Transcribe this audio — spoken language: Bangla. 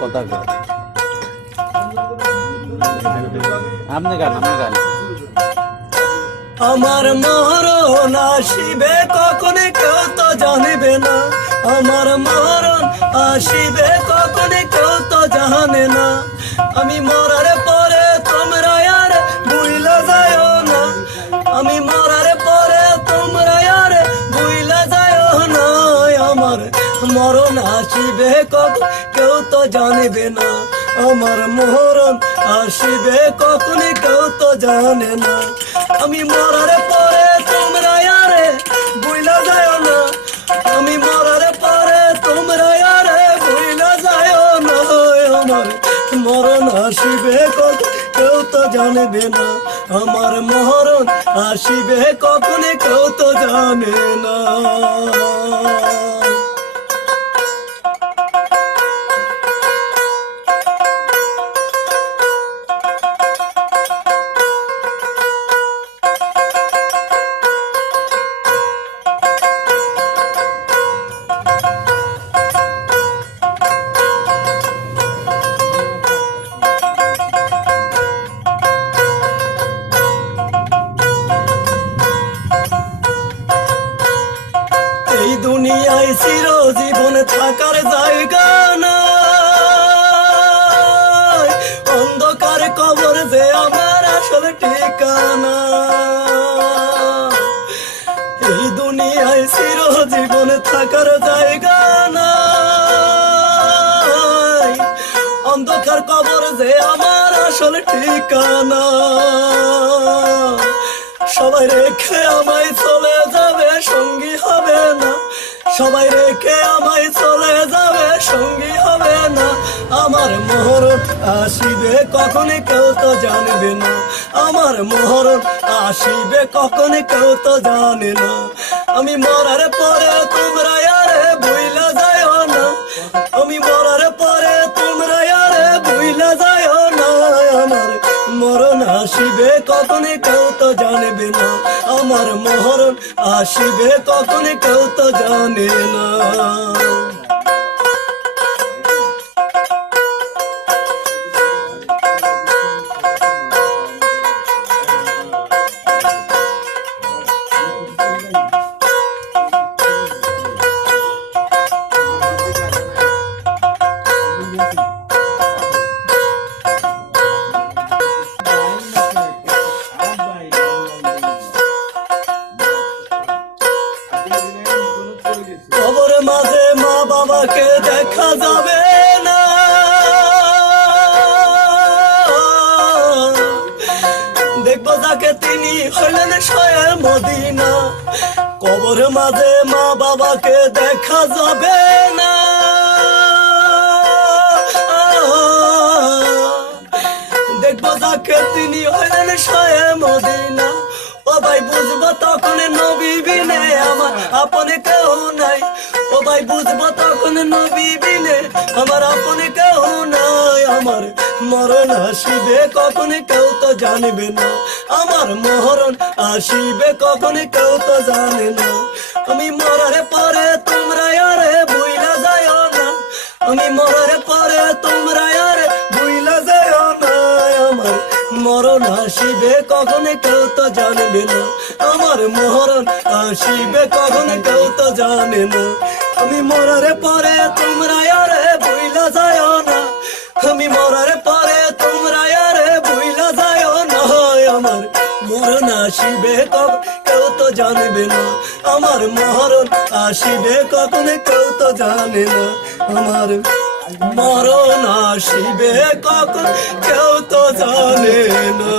কথা কয়। আপনি গান আপনি গান। আমার মরণ আসিবে কখন কেউ তো জানিবে না। আমার মরণ আসিবে কখন কেউ তো জানে না। আমি মরার মরণ আসিবে কখন? কেউ তো জানিবে না, আমার মরণ আসিবে কখন কেউ তো জানে না, আমি মরার পরে তোমরা আরে বুইলা যায় না। আমি মরার পরে তোমরা আরে বুইলা যায় না। আমার মরণ আসিবে কখন? কেউ তো জানবে না, আমার মরণ আসিবে কখন কেউ তো জানে না। থাকার জায়গা অন্ধকার কবর যে আমার আসল ঠিকানা। এই দুনিয়ায় থাকার জায়গা অন্ধকার কবর যে আমার আসল ঠিকানা। সবাই রেখে আমায় চলে যাবে, সঙ্গী হবে সবাই রেখে আমায় চলে যাবে, সঙ্গী হবে না। আমার মোহর আসিবে কখনই কেউ তো জানবে না। আমার মোহর আসিবে কখনই কেউ তো জানে না। আমি মরার পরে তোমরা আসিবে কখন কেউ তো জানবে না। আমার মহরণ আসিবে কখন কেউ তো জানে না। মা দেখা যাবে না দেখব যাকে তিনি হইলেন স্বয়ং মদিনা কবর মাঝে মা বাবাকে দেখা যাবে না দেখব যাকে তিনি হইলেন স্বয়ং মদিনা ভাই বুঝব তখন নবী বিনে আমার আপনে কেউ নাই। ও ভাই বুঝব তখন নবী বিনে আমার আপনে কেউ নাই। আমার মরণ আসিবে কখন কেউ তো জানবে না। আমার মরণ আসিবে কখন কেউ তো জানে না। আমি মরার পরে তোমরা আরে বইলা যায় না। আমি মরার মরণ আসিবে কখন কেউ তো জানবে না। আমার মরণ আসিবে কখন কেউ তো জানে না। আমি মরার পরে তোমরা আরে বইলা যায় না। আমি মরার পরে তোমরা আরে বইলা যায় না। আমার মরণ আসিবে কখন কেউ তো জানবে না। আমার মরণ আসিবে কখন কেউ তো জানে না। আমার মরণ আসিবে কখন কেউ তো জানে না।